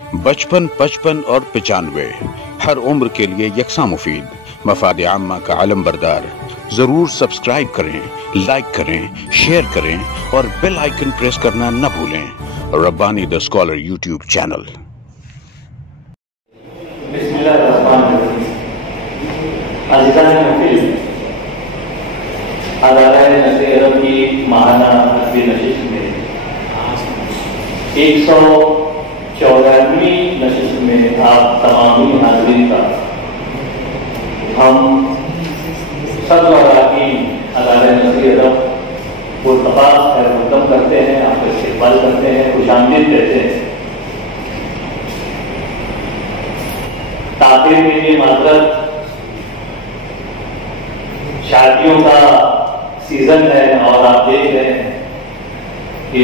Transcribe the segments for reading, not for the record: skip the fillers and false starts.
55, 55 और 95 हर उम्र के लिए यकसा मुफीद, मफाद आम्मा का आलम बरदार। जरूर सब्सक्राइब करें, लाइक करें, शेयर करें और बेल आइकन प्रेस करना न भूलें। Rabbani the scholar YouTube channel. की महाना नशिस्त में 114वीं नशिस्त में आप तमामी हाज़रीन का हम पुरतपास करते हैं, आपका इस्तेमाल करते हैं, खुशामदीद कहते हैं। ताक़ीर के लिए माजरत, शादियों का सीजन है और आप देख रहे हैं कि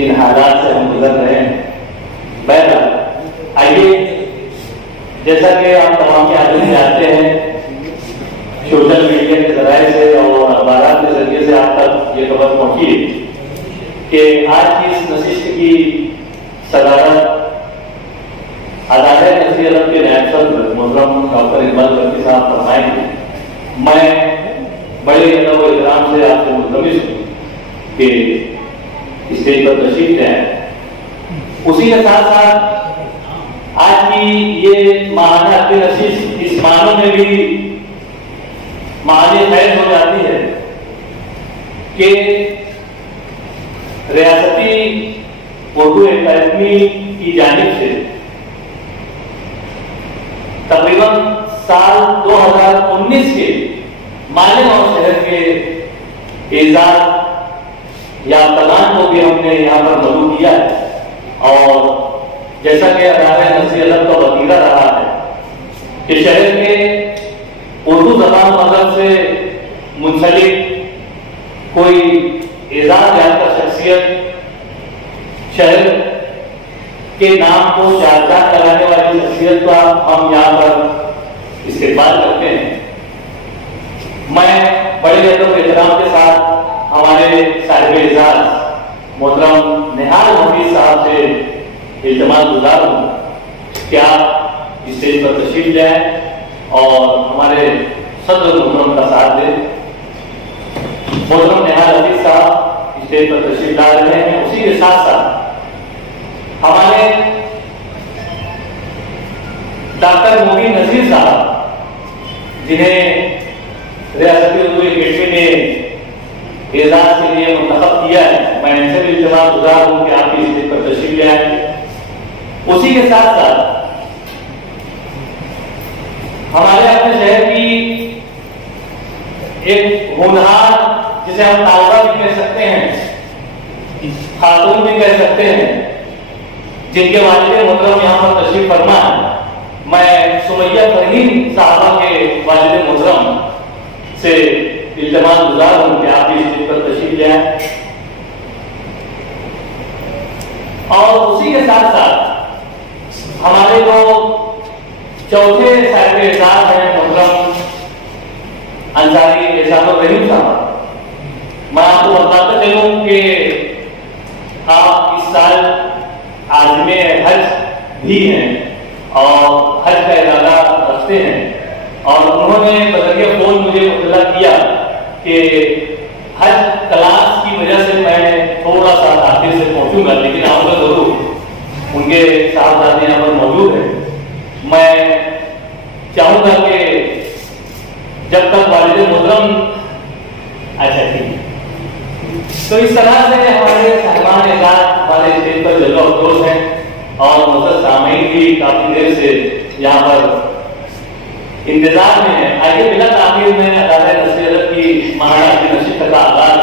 इन हालात से हम गुजर रहे हैं। बहरहाल आइए, जैसा कि आप तमाम के आदमी जानते हैं, सोशल मीडिया के जराये से और अखबार के जरिए से आप तक ये खबर पहुंची कि आज की इस नशिस्त की सदारत अदालत नसीरत के नायब सदर मोहतरम डॉक्टर इकबाल करती साहब फरमाएंगे। मैं बड़े अदब व इकराम से आपसे मुल्तमिस हूँ कि स्टेज पर तशरीफ लाएं। उसी के साथ साथ आज की ये महाना की नशिस्त इस मानों में भी मानी फैज हो जाती है कि रियासती उर्दू अकादमी की जानिब से तकरीबन साल 2019 के माले और शहर के एजाज या तलान को भी हमने यहाँ पर मौजू किया है। और जैसा कि अदालत नसीहत का वतीरा रहा है कि शहर के उर्दू जबान मजहब से मुंसलिक कोई एजाज याफ्ता शख्सियत शहर के नाम को चार चार कराने वाली शख्सियत का हम यहाँ पर इस्तेमाल करते हैं। मैं बड़े अदब एहतराम के साथ हमारे साहिब एजाज मोहतरम निहाल हफीज साहब से इल्तिमास गुजार हूँ कि आप स्टेज पर तशरीफ लाएं और हमारे सदर मोहतरम का साथ दें। मोहतरम निहाल हफीज साहब स्टेज पर तशरीफ ला रहे हैं। उसी के साथ साथ हमारे डॉक्टर मोइन नजीर साहब, जिन्हें रियासती उर्दू अकेडमी ने एजाज के लिए मुंतखब किया है, मैं इनसे भी इल्तिमास गुजार हूं कि आप इस स्टेज पर तशरीफ ले आए। उसी के साथ साथ हमारे अपने शहर की एक होनहार, जिसे हम तालबा भी कह सकते हैं, खातून भी कह सकते हैं, जिनके वालिद मोहतरम यहाँ पर तशरीफ फरमा है, मैं सुमैया फरहीन साहबा के वालिद मोहतरम से इल्तिमास गुजार हूं कि आप इस स्टेज पर तशरीफ ले आए। और उसी के साथ साथ हमारे जो चौथे साहिब एजाज हैं मोहतरम अंसारी एजाजुर रहीम साहब, मैं आपको बताता चलूं कि आप इस साल आज़िमे हज भी हैं और हज का इरादा रखते हैं। और उन्होंने बजरिया फोन मुझे मुतला किया कि हज क्लास की वजह से मैं थोड़ा सा आखिर से पहुंचूंगा, लेकिन आऊंगा जरूर। उनके साहबजादे यहाँ पर मौजूद है। मैं चाहूंगा कि जब तक वालिद मोहतरम, अच्छा ठीक है, तो इस तरह से हमारे साहिबान एजाज हमारे स्टेज पर जल्द अफरोज हैं और मुझे सामईन भी काफी देर से यहाँ पर इंतजार में है। आइए बिना ताखीर में अदालत नसीहत की महाना की नशिस्त का आगाज,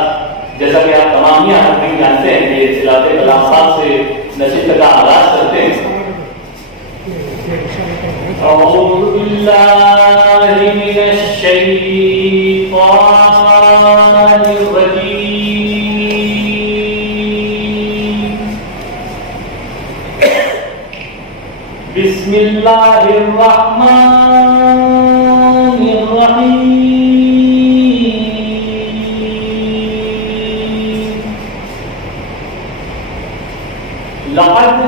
जैसा कि आप तमाम ही आदमी जानते हैं कि इलाके कलाम साहब से नशिस्त का आगाज करते हैं। बिस्मिल्लाहिर्रहमानिर्रहीम। लक़द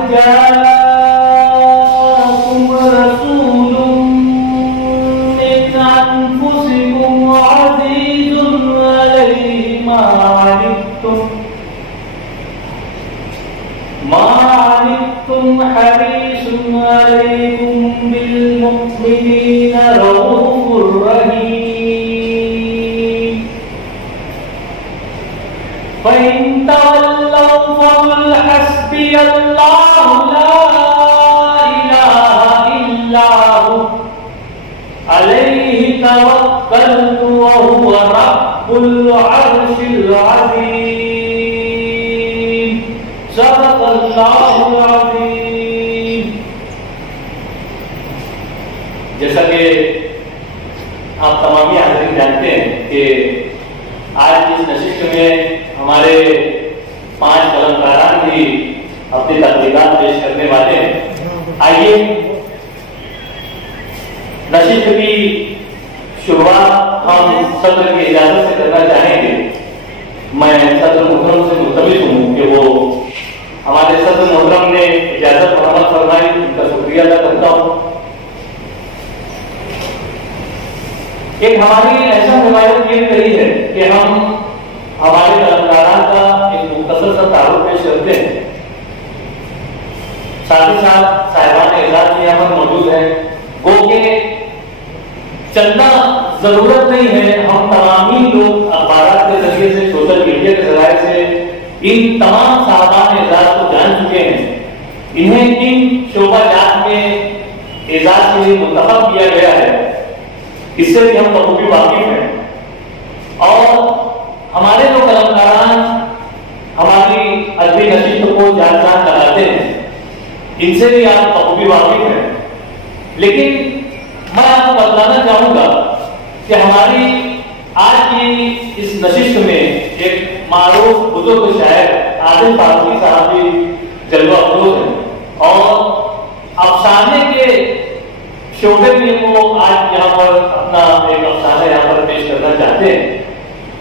अनतुम हरीसुन अलैकुम बिल मुमिनीना रऊफुर रहीम फइन तवल्लौ फकुल हस्बियल्लाहु ला इलाहा इल्ला हु अलैहि तवक्कलतु व हुवा रब्बुल अर्शिल अज़ीम सदक़ल्लाहुल अज़ीम। जैसा कि आप तमाम हाज़रीन जानते हैं कि आज इस नशिस्त में हमारे 5 कलमकारान भी अपनी तकरीरात पेश करने वाले हैं। आइए नशिस्त की शुरुआत हम सदर की इजाजत से करना चाहेंगे। मैं सदर मोहतरम से मुल्तमिस हूँ कि वो हमारे सदर मोहतरम ने इजाजत मोहम्मद फरमाई, उनका शुक्रिया अदा करता हूँ। एक हमारी ऐसा रिवायत ये रही है कि हम हमारे कलाकारों का एक मुख्तसर सा तारुफ पेश करते हैं। साथ ही साथ साहिबान एजाज भी यहाँ पर मौजूद है। गो के चलना जरूरत नहीं है, हम तमाम ही लोग अखबार के जरिए से, सोशल मीडिया के जरिए से इन तमाम साहिबान एजाज को जान चुके हैं। इन्हें इन शोबाजात में एजाज के लिए मुंतखब किया गया है, इससे भी हम बखूबी वाकिफ हैं। और हमारे जो कलाकारान हमारी अदबी नशिस्त को जान लगाते हैं, इनसे भी आप बखूबी वाकिफ हैं। लेकिन मैं आपको बताना चाहूंगा कि हमारी आज की इस नशिस्त में एक मारूफ बुजुर्ग शायर आदिल फारूकी साहब भी जलवा अफरोज हैं और अफसाने के शोबे में वो आज यहाँ पर अपना एक अफसाना यहाँ पर पेश करना चाहते हैं।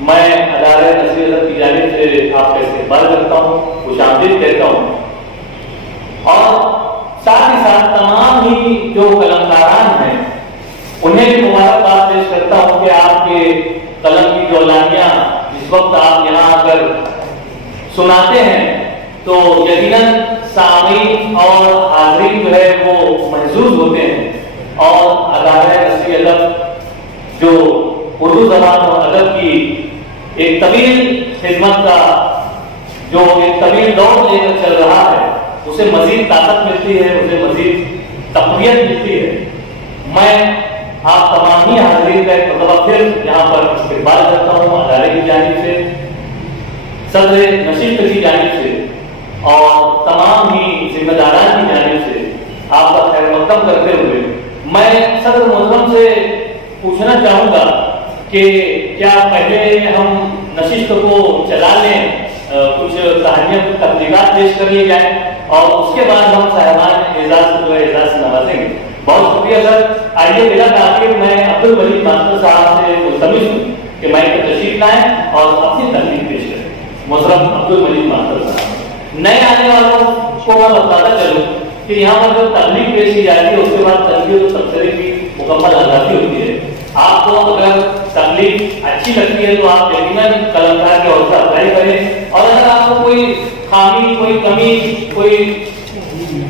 मैं अदारे नसीहत की जानिब से आपका इस्तेमाल करता हूँ, खुशामदीद कहता हूँ और साथ ही साथ तमाम ही जो कलमकारान हैं उन्हें भी मुबारकबाद पेश करता हूँ कि आपके कलम की जो लानियां इस वक्त आप यहाँ आकर सुनाते हैं तो यकीनन सामीन और हाज़रीन जो है वो महसूस होते हैं। और अदारे नस्री अदब जो उर्दू ज़बान और अदब की एक तवील खिदमत का जो एक तवील दौर लेकर चल रहा है, उसे मजीद ताकत मिलती है, उसे मजीद तक़वियत मिलती है। मैं आप तमाम ही हाज़रीन का एक मरतबा फिर यहाँ पर इस्तेमाल करता हूँ अदारे की जानिब से, सदर नशिस्त की जानिब से और तमाम ही जिम्मेदारान की जानिब से आपका खैर मक़दम करते हुए मैं सदर मोहतरम से पूछना चाहूँगा कि क्या पहले हम नशिस्त को चला लें, कुछ कहानियाँ तबलीगात पेश कर लिए जाए और उसके बाद हम साहिबान एजाज को जो है एजाज से नवाजेंगे। बहुत शुक्रिया सर। आइए बिला ताख़ीर मैं अब्दुल मजीद मास्टर साहब से मुल्तमिस हूँ कि माइक पर तशरीफ लाएं और अपनी तकलीफ पेश करें। मोहतरम अब्दुल मजीद मास्टर साहब। नए आने वालों को मैं बताता चलूँ कि यहाँ पर जो तकलीफ पेश की जाती है उसके बाद तनकीद और तबसरे की मुकम्मल आज़ादी होती है। आपको अगर तकलीफ अच्छी लगती है तो आप यकीनन कलमकार के हौसला अफजाई करें और अगर आपको कोई खामी, कोई कमी, कोई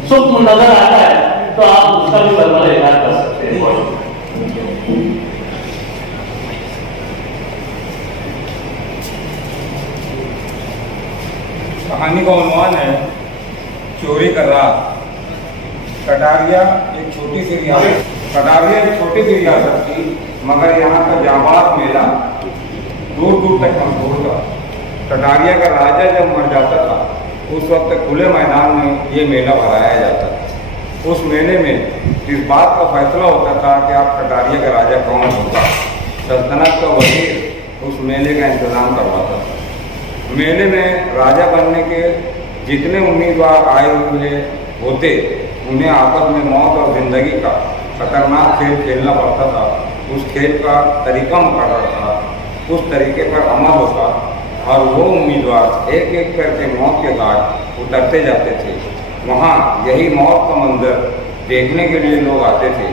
सुख नजर आता है तो आप उसका भी बरमला इलाज कर सकते हैं। कहानी का उन्वान है चोरी कर रहा। कटारिया एक छोटी सी रियासत, कटारिया एक छोटी सी रियासत थी, मगर यहाँ का जाबाज मेला दूर दूर तक मशहूर था। कटारिया का राजा जब मर जाता था उस वक्त खुले मैदान में ये मेला भराया जाता था। उस मेले में इस बात का फैसला होता था कि आप कटारिया का राजा कौन होगा। सल्तनत का वजीर उस मेले का इंतजाम करवाता था। मेले में राजा बनने के जितने उम्मीदवार आए हुए होते उन्हें आपस में मौत और जिंदगी का खतरनाक खेल खेलना पड़ता था। उस खेल का तरीका मुकर्रर था, उस तरीके पर अमल होता और वो उम्मीदवार एक एक करके मौत के घाट उतरते जाते थे। वहाँ यही मौत का मंजर देखने के लिए लोग आते थे।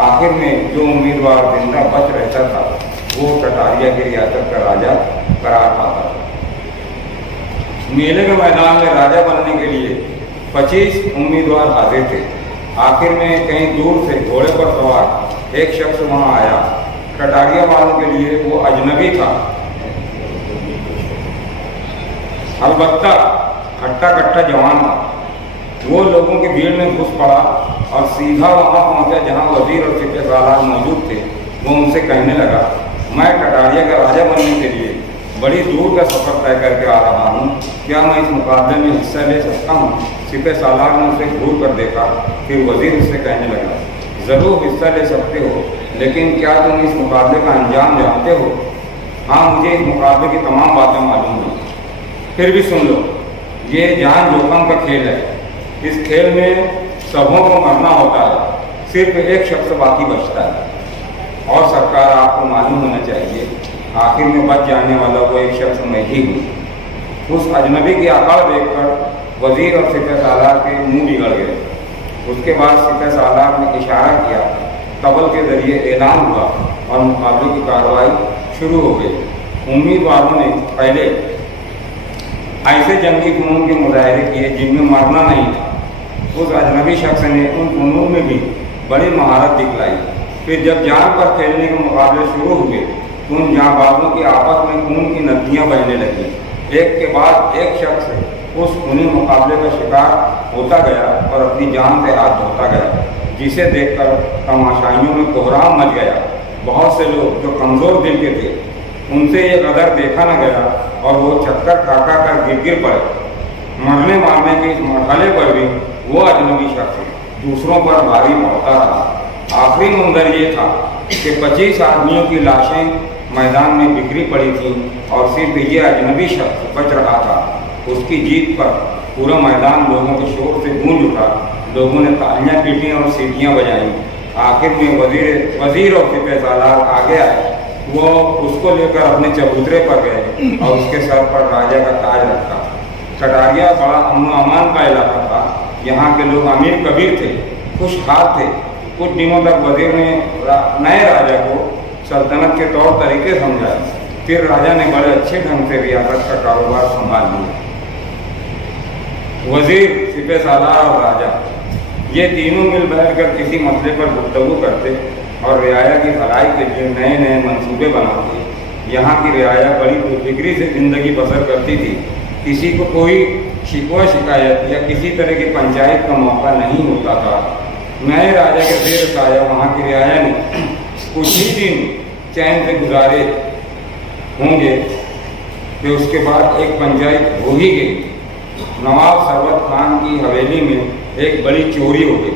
आखिर में जो उम्मीदवार जिंदा बच रहता था वो कटारिया की रियासत का राजा करार पाता था। मेले के मैदान में राजा बनने के लिए 25 उम्मीदवार हाजिर थे। आखिर में कहीं दूर से घोड़े पर सवार एक शख्स वहां आया। कटारिया वालों के लिए वो अजनबी था, अलबत्ता हट्टा कट्टा जवान था। वो लोगों की भीड़ में घुस पड़ा और सीधा वहां पहुंचा जहां वजीर और सिपहसालार मौजूद थे। वो उनसे कहने लगा, मैं कटारिया का राजा बनने के लिए बड़ी दूर का सफर तय करके आ रहा हूँ, क्या मैं इस मुकाबले में हिस्सा ले सकता हूँ? सिपहसालार ने उसे घूर कर देखा। फिर वजीर उससे कहने लगा, जरूर हिस्सा ले सकते हो, लेकिन क्या तुम इस मुकाबले का अंजाम जानते हो? हाँ, मुझे इस मुकाबले की तमाम बातें मालूम हैं। फिर भी सुन लो, ये जान जोखम का खेल है। इस खेल में सबों को मरना होता है, सिर्फ एक शख्स बाकी बचता है। और सरकार, आपको मालूम होना चाहिए, आखिर में बच जाने वाला वो एक शख्स मैं ही हूँ। उस अजनबी की आकड़ देखकर वजीर और सिपहसालार के मुंह बिगड़ गए। उसके बाद सिपहसालार ने इशारा किया, तबल के जरिए ऐलान हुआ और मुकाबले की कार्रवाई शुरू हो गई। उम्मीदवारों ने पहले ऐसे जंगी फनून के मुजाहरे किए जिनमें मरना नहीं था। उस अजनबी शख्स ने उन फनून में भी बड़ी महारत दिखलाई। फिर जब जान पर खेलने के मुकाबले शुरू हुए तो उन जांबाजों की आपस में खून की नदियाँ बहने लगी। एक के बाद एक शख्स उस खूनी मुकाबले का शिकार होता गया और अपनी जान से हाथ धोता गया, जिसे देखकर तमाशाइयों में कोहराम मच गया। बहुत से लोग जो कमज़ोर दिल के थे, उनसे ये गदर देखा न गया और वो चक्कर खा कर गिर पड़े। मरने मारने के इस मरहले पर भी वो अजनबी शख्स दूसरों पर भारी पड़ता रहा। आखिरी मंजर ये था कि 25 आदमियों की लाशें मैदान में बिखरी पड़ी थीं और सिर्फ ये अजनबी शख्स बच रहा था। उसकी जीत पर पूरा मैदान लोगों के शोर से गूंज उठा। लोगों ने तालियां पीटी और सीटियां बजाईं। आखिर में वजीर और सिपहसालार आगे आए। वो उसको लेकर अपने चबूतरे पर गए और उसके सर पर राजा का ताज रखा। कटारिया बड़ा अमन अमान का इलाका था। यहाँ के लोग अमीर कबीर थे, खुशहाल थे। कुछ दिनों तक वजीर ने नए राजा को सल्तनत के तौर तरीके समझाए। फिर राजा ने बड़े अच्छे ढंग से रियासत का कारोबार संभाल लिया। वजीर, सिपहसालार और राजा ये तीनों मिल बैठकर किसी मसले पर गुफ्तगू करते और रियाया की भलाई के लिए नए नए मंसूबे बनाते। यहाँ की रियाया बड़ी बेफिक्री से जिंदगी बसर करती थी। किसी को कोई शिकवा शिकायत या किसी तरह की पंचायत का मौका नहीं होता था। नए राजा के देर साया वहाँ की रियाया ने कुछ ही दिन चैन से गुजारे होंगे कि उसके बाद एक पंचायत हो ही गई। नवाब सरवत खान की हवेली में एक बड़ी चोरी हो गई।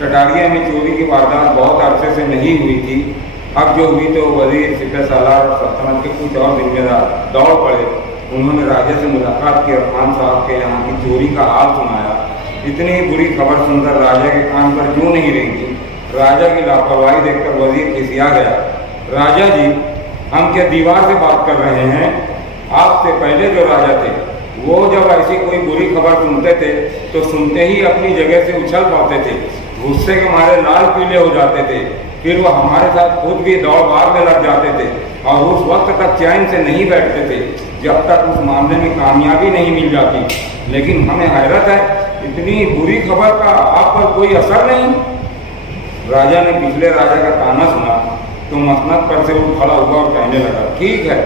कटारिया में चोरी की वारदात बहुत अरसे से नहीं हुई थी। अब जो हुई तो वजीर, सिपहसालार और सल्तनत के कुछ और जिम्मेदार दौड़ पड़े। उन्होंने राजा से मुलाकात की और खान साहब के यहाँ की चोरी का हाल सुनाया। इतनी बुरी खबर सुनकर राजा के कान पर क्यों नहीं रेंगी। राजा की लापरवाही देखकर वजीर खिसिया गया। राजा जी, हम क्या दीवार से बात कर रहे हैं? आपसे पहले जो राजा थे वो जब ऐसी कोई बुरी खबर सुनते थे तो सुनते ही अपनी जगह से उछल पड़ते थे, गुस्से के मारे लाल पीले हो जाते थे। फिर वो हमारे साथ खुद भी दौड़ भाग में लग जाते थे और उस वक्त तक चैन से नहीं बैठते थे जब तक उस मामले में कामयाबी नहीं मिल जाती। लेकिन हमें हैरत है, इतनी बुरी खबर का आप पर कोई असर नहीं। राजा ने पिछले राजा का ताना सुना तो मसनद पर से उठ खड़ा हुआ और कहने लगा, ठीक है,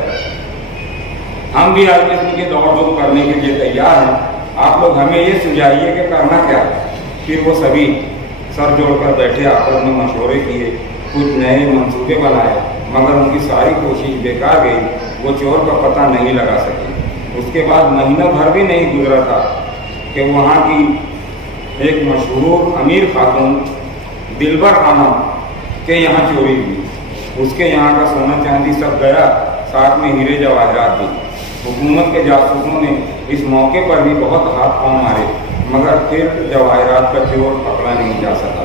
हम भी आज किस्म की दौड़ धूप करने के लिए तैयार हैं। आप लोग हमें ये सुझाइए कि करना क्या है। फिर वो सभी सर जोड़कर बैठे, आपस में मशवरे किए, कुछ नए मंसूबे बनाए, मगर उनकी सारी कोशिश बेकार गई। वो चोर का पता नहीं लगा सके। उसके बाद महीना भर भी नहीं गुजरा था कि वहाँ की एक मशहूर अमीर खातून दिलबर खानम के यहाँ चोरी हुई। उसके यहाँ का सोना चांदी सब गया, साथ में हीरे जवाहरात भी। हुकूमत के जासूसों ने इस मौके पर भी बहुत हाथ पांव मारे, मगर फिर जवाहरात का चोर पकड़ा नहीं जा सका।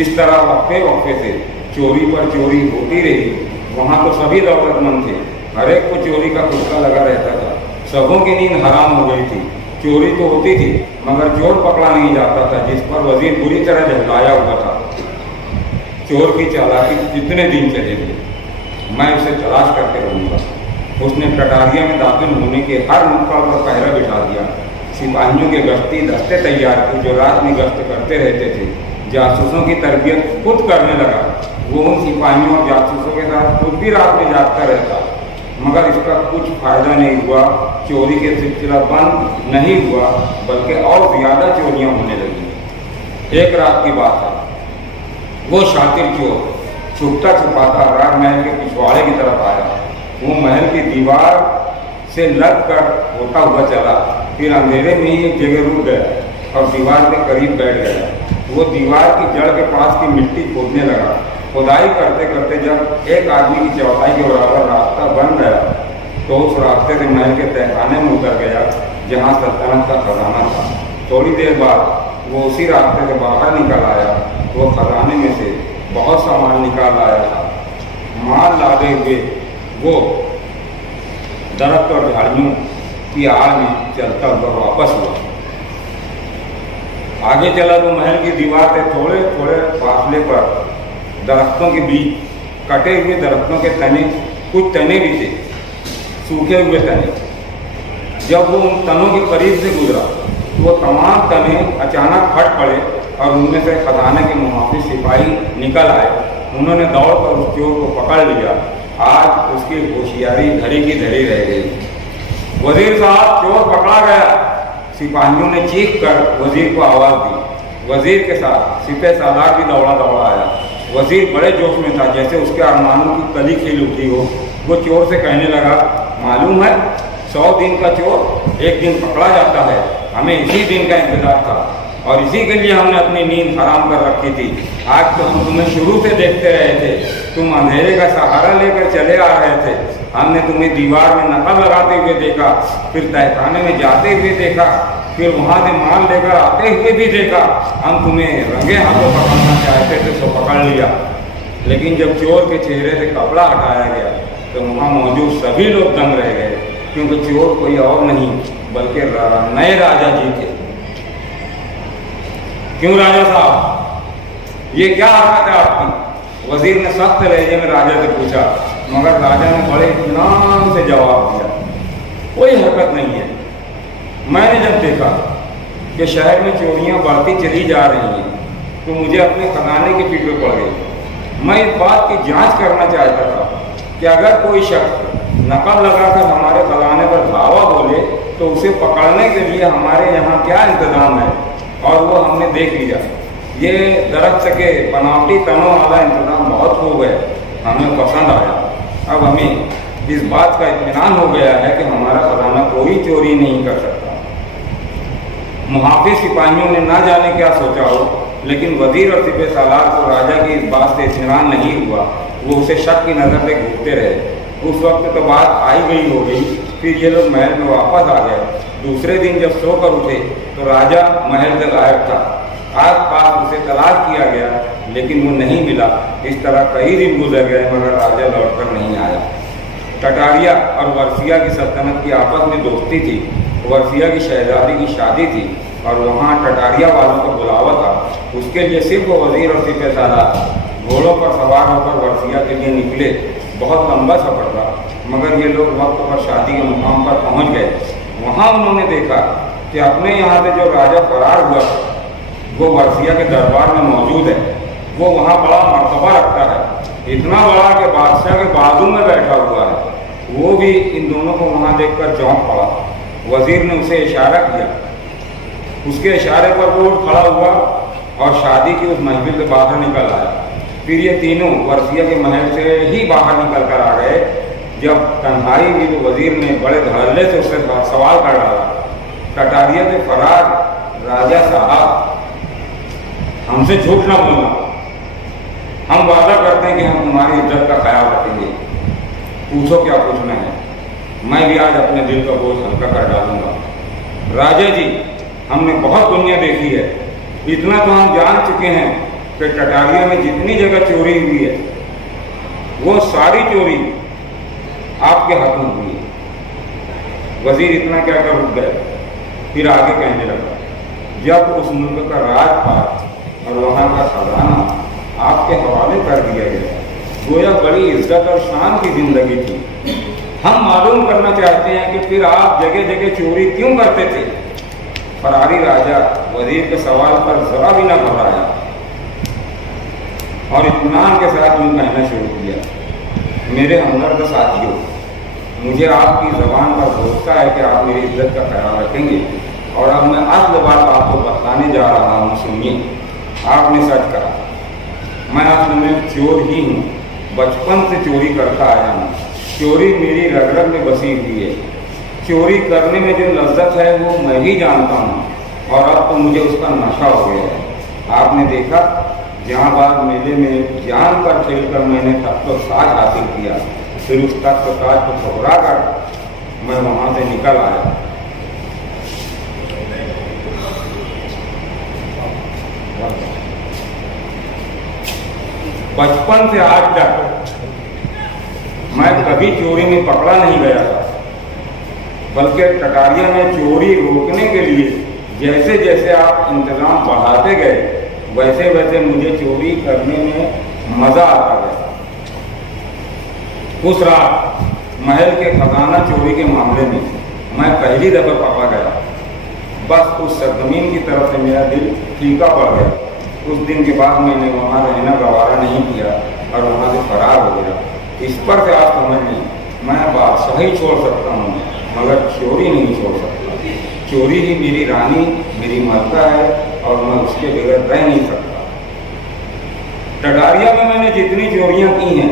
इस तरह वक्फे वक्फे से चोरी पर चोरी होती रही। वहाँ तो सभी दौलतमंद थे, हर एक को चोरी का कुत्ता लगा रहता था। सबों की नींद हराम हो गई थी। चोरी तो होती थी मगर चोर पकड़ा नहीं जाता था, जिस पर वजीर बुरी तरह झल्लाया हुआ था। चोर की चालाकी जितने दिन चलेगी मैं उसे तलाश करके रहूँगा। उसने कटारिया में दाखिल होने के हर नुक्कड़ पर पहरा बिठा दिया। सिपाहियों के गश्ती दस्ते तैयार किए जो रात में गश्त करते रहते थे। जासूसों की तरबियत खुद करने लगा। वो उन सिपाहियों और जासूसों के साथ खुद भी रात में जागता रहता, मगर इसका कुछ फायदा नहीं हुआ। चोरी के सिलसिला बंद नहीं हुआ, बल्कि और ज़्यादा चोरियां होने लगी। एक रात की बात है, वो शातिर चोर छुपता छुपाता राजमहल के पिछवाड़े की तरफ आया। वो महल की दीवार से लग कर होता हुआ चला, फिर अंधेरे में ही एक जगह रुक गया और दीवार के करीब बैठ गया। वो दीवार की जड़ के पास की मिट्टी खोदने लगा। खुदाई करते करते जब एक आदमी की चौथाई के बराबर रास्ता बन गया तो उस रास्ते से महल के तहखाने में उतर गया जहाँ सल्तनत का खजाना था। थोड़ी देर बाद वो उसी रास्ते से बाहर निकल आया। वो खजाने में से बहुत सामान निकाल लाया था। माल लादे हुए वो दरख्त और झाड़ियों की आड़ में चलता हुआ वापस हुआ। आगे चला तो महल की दीवार से थोड़े थोड़े फासले पर दरख्तों के बीच कटे हुए दरख्तों के तने, कुछ तने भी थे, सूखे हुए तने। जब वो उन तनों के करीब से गुजरा तो वो तमाम तने अचानक फट पड़े और उनमें से खजाने के मुहाफिज सिपाही निकल आए। उन्होंने दौड़कर उस चोर को पकड़ लिया। आज उसकी होशियारी धरी की धरी रह गई। वजीर साहब, चोर पकड़ा गया। सिपाहियों ने चीख कर वजीर को आवाज़ दी। वजीर के साथ सिपह सालार भी दौड़ा दौड़ा आया। वजीर बड़े जोश में था, जैसे उसके अरमानों की कली खिल उठी हो। वो चोर से कहने लगा, मालूम है 100 दिन का चोर एक दिन पकड़ा जाता है। हमें इसी दिन का इंतजार था और इसी के लिए हमने अपनी नींद हराम कर रखी थी। आज तो हम तुम्हें शुरू से देखते रहे थे। तुम अंधेरे का सहारा लेकर चले आ रहे थे। हमने तुम्हें दीवार में नकल लगाते हुए देखा, फिर तहखाने में जाते हुए देखा, फिर वहाँ से माल लेकर आते हुए भी देखा। हम तुम्हें रंगे हाथों पकड़ना चाहते थे तो पकड़ लिया, लेकिन जब चोर के चेहरे से कपड़ा हटाया गया तो वहाँ मौजूद सभी लोग दंग रह गए, क्योंकि चोर कोई और नहीं बल्कि नए राजा जी थे। क्यों राजा साहब, ये क्या हरकत है आपकी? वजीर ने सख्त लहजे में राजा से पूछा, मगर राजा ने बड़े इत्मीनान से जवाब दिया, कोई हरकत नहीं है। मैंने जब देखा कि शहर में चोरियां बढ़ती चली जा रही हैं तो मुझे अपने खजाने की फिक्र पड़ गई। मैं इस बात की जांच करना चाहता था कि अगर कोई शख्स नकल लगाकर हमारे खजाने पर धावा बोले तो उसे पकड़ने के लिए हमारे यहाँ क्या इंतजाम है, और वो हमने देख लिया। ये दरख्त के बनावटी तनों वाला इंतजाम बहुत हो गया, हमें पसंद आया। अब हमें इस बात का इत्मीनान हो गया है कि हमारा खजाना कोई चोरी नहीं कर सकता। मुहाफिज सिपाहियों ने ना जाने क्या सोचा हो, लेकिन वजीर और सिपह सालार को राजा की इस बात से इत्मीनान नहीं हुआ। वो उसे शक की नज़र से घूरते रहे। उस वक्त तो बात आई गई हो गई। फिर ये लोग महल में वापस आ गए। दूसरे दिन जब सोकर उठे तो राजा महल से गायब था। आस पास उसे तलाश किया गया, लेकिन वो नहीं मिला। इस तरह कई दिन गुजर गए, मगर राजा लौटकर नहीं आया। टटारिया और वर्सिया की सल्तनत की आपस में दोस्ती थी। वर्सिया की शहजादी की शादी थी और वहाँ टटारिया वालों का बुलावा था। उसके लिए सिर्फ वजीर और सिपह सालार घोड़ों पर सवार होकर वर्सिया के लिए निकले। बहुत लंबा सफर था, मगर ये लोग वक्त पर शादी के मुकाम पर पहुँच गए। वहाँ उन्होंने देखा कि अपने यहाँ से जो राजा फरार हुआ वो वर्सिया के दरबार में मौजूद है। वो वहाँ बड़ा मर्तबा रखता है, इतना बड़ा कि बादशाह के बाजू में बैठा हुआ है। वो भी इन दोनों को वहाँ देखकर चौंक पड़ा। वजीर ने उसे इशारा किया। उसके इशारे पर वो उठ खड़ा हुआ और शादी की उस महफिल से बाहर निकल आया। फिर ये तीनों वर्सिया के महल से ही बाहर निकल कर आ गए। जब तन्हाई हुई तो वजीर ने बड़े धड़ल्ले से उससे सवाल कर डाला, कटारिया से फरार राजा साहब, हमसे झूठ ना बोलना। हम वादा करते हैं कि हम तुम्हारी इज्जत का ख्याल रखेंगे। पूछो क्या पूछना है, मैं भी आज अपने दिल का बोझ हल्का कर डालूंगा। राजा जी, हमने बहुत दुनिया देखी है। इतना तो हम जान चुके हैं कि टटारिया में जितनी जगह चोरी हुई है वो सारी चोरी आपके हाथों हुई है। वजीर इतना क्या कर रुक गए, फिर आगे कहने लगा, जब उस मुल्क का राजपाट और वहाँ का खजाना आपके हवाले कर दिया गया, गोया बड़ी इज्जत और शान की जिंदगी थी। हम मालूम करना चाहते हैं कि फिर आप जगह जगह चोरी क्यों करते थे। फरारी राजा वजीर के सवाल पर जरा भी न घबराया और इत्मीनान के साथ यूँ कहना शुरू किया, मेरे हमदर्द साथियों, मुझे आपकी ज़बान पर भरोसा है कि आप मेरी इज्जत का ख्याल रखेंगे और अब मैं असल बात आपको बताने जा रहा हूँ, सुनिए। आपने सच कहा, मैं असल में चोर ही हूँ, बचपन से चोरी करता आया हूँ। चोरी मेरी रग रग में बसी हुई है। चोरी करने में जो लज्जत है वो मैं ही जानता हूँ और अब तो मुझे उसका नशा हो गया है। आपने देखा, जहांबाद मेले में जान पर खेलकर मैंने तख्त साज हासिल किया, फिर उस तख्त साज को ठुकरा कर मैं वहाँ से निकल आया। बचपन से आज तक मैं कभी चोरी में पकड़ा नहीं गया था, बल्कि कटारिया में चोरी रोकने के लिए जैसे जैसे आप इंतजाम बढ़ाते गए वैसे वैसे मुझे चोरी करने में मजा आता गया। उस रात महल के खजाना चोरी के मामले में मैं पहली दफा पकड़ा गया। बस उस सरजमीन की तरफ से मेरा दिल फीका पड़ गया। उस दिन के बाद मैंने वहाँ रहना गवारा नहीं किया और वहाँ से फरार हो गया। इस पर से आप समझ लें, मैं बादशाही छोड़ सकता हूँ मगर चोरी नहीं छोड़ सकता। चोरी ही मेरी रानी, मेरी माता है और मैं उसके बगैर रह नहीं सकता। कटारिया में मैंने जितनी चोरियां की हैं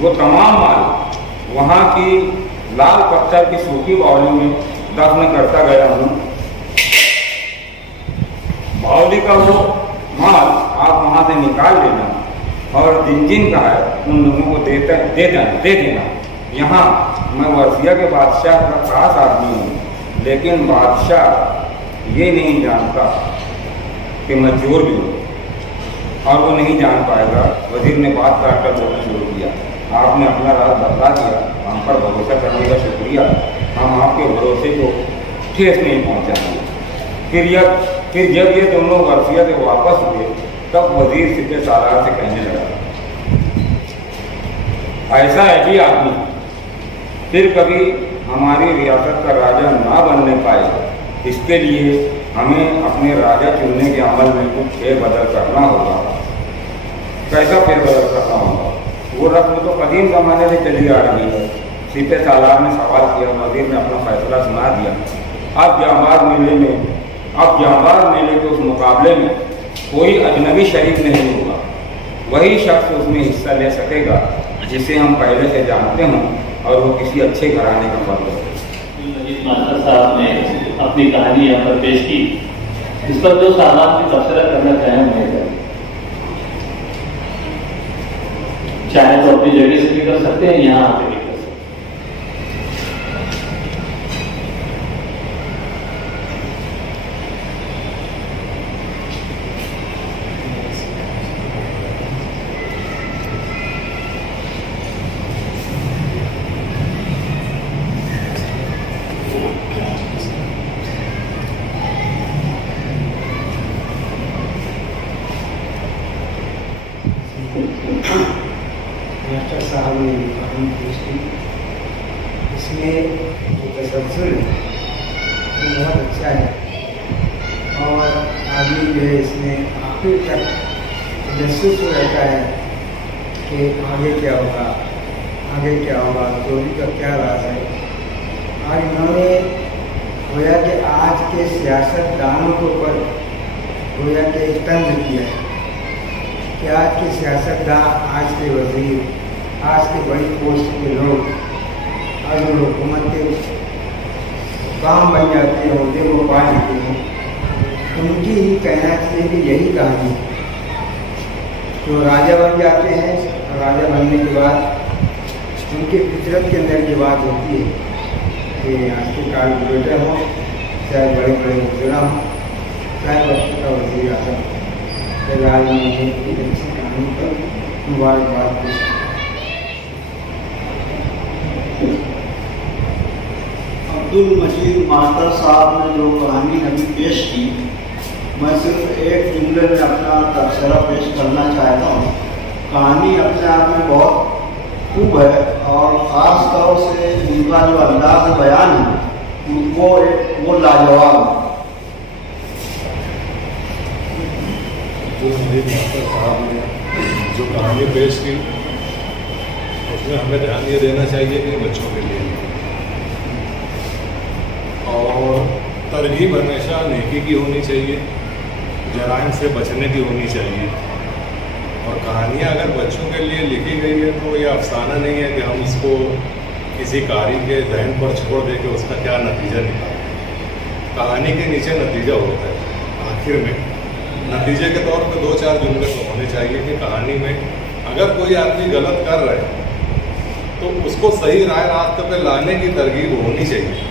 वो तमाम माल वहाँ की लाल पत्थर की सूखी बावली में दफन करता गया हूँ। बावली का वो माल आप वहाँ से निकाल लेना और जिन का है उन लोगों को दे देना। यहाँ मैं वर्सिया के बादशाह का खास आदमी हूँ, लेकिन बादशाह ये नहीं जानता कि मैं चोर भी हूँ और वो नहीं जान पाएगा। वजीर ने बात काटकर बोलना शुरू किया, आपने अपना राज बता दिया, हम पर भरोसा करने का शुक्रिया। हम आपके भरोसे को ठेस नहीं पहुँचाएंगे। फिर जब ये दोनों वर्सिया से वापस हुए तब वजीर सिपह सालार से कहने लगा, ऐसा है जी आदमी फिर कभी हमारी रियासत का राजा ना बनने पाए, इसके लिए हमें अपने राजा चुनने के अमल में कुछ फेरबदल करना होगा। कैसा फेरबदल करना होगा? वो रस्म तो कदीम ज़माने से चली आ रही है। सिपह सालार ने सवाल किया। वजीर ने अपना फैसला सुना दिया। अब जहांबाद मेले के उस मुकाबले में कोई अजनबी शरीक नहीं होगा। वही शख्स उसमें हिस्सा ले सकेगा जिसे हम पहले से जानते हों और वो किसी अच्छे घराने का फर्द हो। मास्टर साहब ने अपनी कहानी यहाँ पर पेश की, इस पर जो साहब भी तबसरा करना चाहें उन्हें चाहे तो अपनी जगह से भी कर सकते हैं, यहाँ आके भी कर सकते हैं। मास्टर साहब ने कहानी पेश की, इसमें जो तसलसल है वो बहुत अच्छा है और आदमी जो है इसमें आखिर तक महसूस हो रहता है कि आगे क्या होगा, चोरी का क्या राज है। और इन्होंने गोया कि आज के सियासतदानों के ऊपर गोया कि एक तंज किया है कि आज के सियासतदान, आज के वजीर, आज के बड़ी पोस्ट के लोग आज जो हुकूमत के काम बन जाते हैं, होते वो पा लेते हैं, उनकी ही कहना चाहिए कि यही कहानी है। तो राजा बन जाते हैं और राजा बनने के बाद उनके फितरत के अंदर की बात होती है कि आज के कार्पोरेटर हों, चाहे बड़े बड़े मुजरा हों, चाहे वक्त का वजीर आजम, फिलहाल में एक अच्छी कहानी पर मुबारकबाद पेश की। अब्दुल मजीद मास्टर साहब ने जो कहानी अभी पेश की, मैं सिर्फ एक जुमले में अपना तबसरा पेश करना चाहता हूँ। कहानी अपने आप में बहुत खूब है और ख़ास तौर से उनका जो अंदाज बयान है वो लाजवाब है। अब्दुल मजीद मास्टर साहब ने जो कहानी पेश की उसमें हमें ध्यान ये देना चाहिए कि बच्चों के लिए और तरगीब हमेशा नेकी की होनी चाहिए, जराइम से बचने की होनी चाहिए। और कहानियाँ अगर बच्चों के लिए लिखी गई है तो ये अफसाना नहीं है कि हम इसको किसी कारी के जहन पर छोड़ दे के उसका क्या नतीजा निकालें। कहानी के नीचे नतीजा होता है। आखिर में नतीजे के तौर पे 2-4 जुमले तो होने चाहिए कि कहानी में अगर कोई आदमी गलत कर रहा है तो उसको सही राय रास्ते पे लाने की तरगीब होनी चाहिए।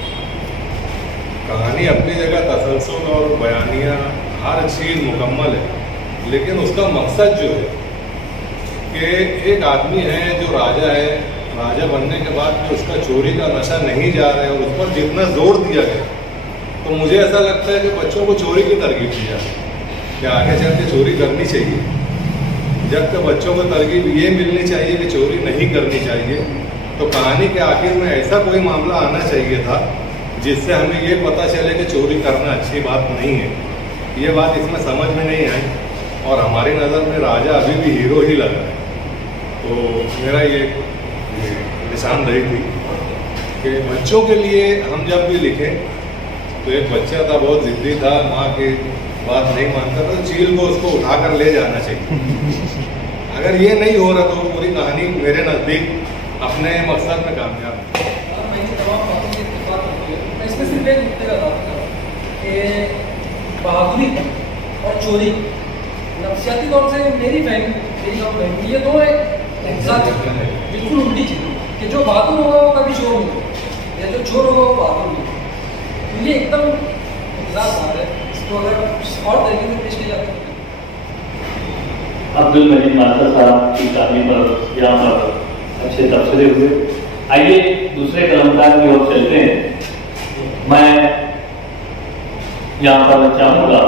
कहानी अपनी जगह तसलसल और बयानिया हर चीज़ मुकम्मल है, लेकिन उसका मकसद जो है कि एक आदमी है जो राजा है, राजा बनने के बाद भी उसका चोरी का नशा नहीं जा रहा है और उस पर जितना जोर दिया गया, तो मुझे ऐसा लगता है कि बच्चों को चोरी की तरगीब दी जाए कि आगे चल के चोरी करनी चाहिए। जबकि बच्चों को तरगीब ये मिलनी चाहिए कि चोरी नहीं करनी चाहिए। तो कहानी के आखिर में ऐसा कोई मामला आना चाहिए था जिससे हमें ये पता चले कि चोरी करना अच्छी बात नहीं है। ये बात इसमें समझ में नहीं आई और हमारी नज़र में राजा अभी भी हीरो ही लगा है। तो मेरा ये निशानदेही थी कि बच्चों के लिए हम जब भी लिखें तो एक बच्चा था, बहुत ज़िद्दी था, माँ की बात नहीं मानता था, तो चील को उसको उठाकर ले जाना चाहिए। अगर ये नहीं हो रहा तो पूरी कहानी मेरे नज़दीक अपने मकसद में कामयाब है। इसमें सिर्फ एक मुद्दे का बात करूँ कि बहादुरी और चोरी नफसियाती तौर से मेरी फैमिली ये दो एक साथ बिल्कुल उल्टी चीज़ कि जो बहादुर होगा वो कभी चोर नहीं होगा या जो चोर होगा वो बहादुर नहीं होगा। ये एकदम बात है, इसको अगर और तरीके से पेश किया जाता है। अब्दुल मजीद मास्टर साहब की कहानी पर यहाँ पर अच्छे तबसरे हुए। आइए दूसरे कलमकार की ओर चलते हैं। मैं यहाँ पर चाहूँगा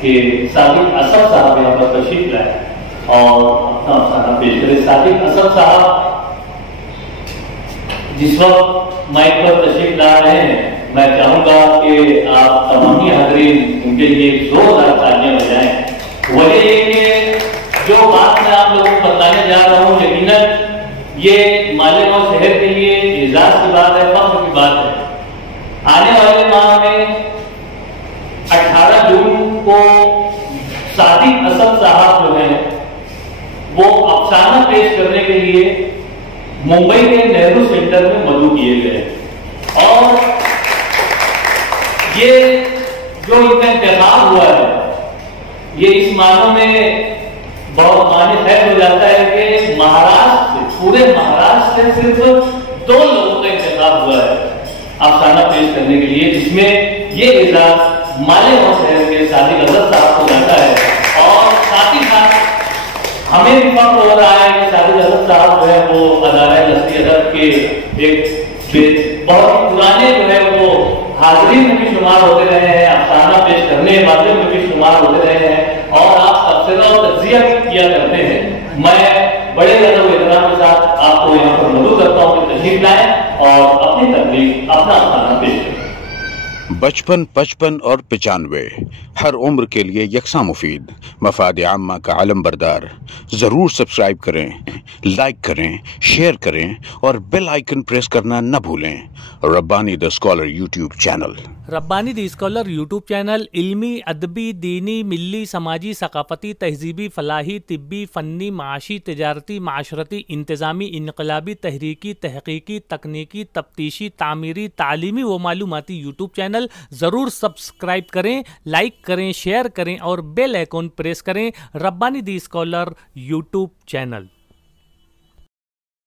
कि सादिक असद साहब यहाँ पर तशरीफ लाए और अपना अफसाना पेश करें। सादिक असद साहब जिस वक्त माइक पर तशरीफ ला रहे हैं, मैं चाहूँगा कि आप तमामी हाज़रीन उनके लिए जोरदार तालियां बजाएं। वजह ये कि जो बात मैं आप लोगों को बताने जा रहा हूँ, यकीनन ये मालेगांव शहर के लिए एजाज की बात है, फख्र की बात है। आने वाले माह में 18 जून को सादिक असद साहब जो हैं वो अफसाना पेश करने के लिए मुंबई के नेहरू सेंटर में मदऊ किए गए और ये जो इनका इंतखाब हुआ है ये इस मानों में बहुत माने खैर हो जाता है कि महाराष्ट्र से, पूरे महाराष्ट्र से सिर्फ 2 लोगों का इंतखाब हुआ है अफसाना पेश करने के लिए, जिसमें ये एजाज मालेगांव शहर के सादिक असद साहब को जाता है। और साथ ही साथ हमें भी फख्र हो रहा है कि सादिक असद साहब जो है वो अदारा नस्ली अदब के एक बहुत पुराने जो है वो हाज़रीन में भी शुमार होते रहे हैं, अफसाना पेश करने वाले में भी शुमार होते रहे हैं और आप तबसरा और तज्जिया भी किया करते हैं। मैं बड़े अदब एहतराम के साथ आपको यहाँ पर मदऊ करता हूँ कि तशरीफ लाएं और अपनी तकलीफ अपना अफसाना पेश करें। बचपन, 55 और 95 हर उम्र के लिए यकसा मुफीद, मफाद आम्मा का आलम बरदार। ज़रूर सब्सक्राइब करें, लाइक करें, शेयर करें और बेल आइकन प्रेस करना न भूलें। Rabbani the scholar YouTube channel. Rabbani the scholar YouTube channel इल्मी, अदबी, दीनी, मिल्ली, समाजी, सकाफती, तहजीबी, फलाही, तिब्बी, फ़न्नी, माशी, तिजारती, माशरती, इंतज़ामी, इनकलाबी, तहरीकी, तहकीकी, तकनीकी, तफ्तीशी, तामीरी, तालीमी व मालूमाती यूट्यूब चैनल। ज़रूर सब्सक्राइब करें, लाइक करें, शेयर करें और बेल आइकन प्रेस करें। Rabbani the scholar YouTube channel.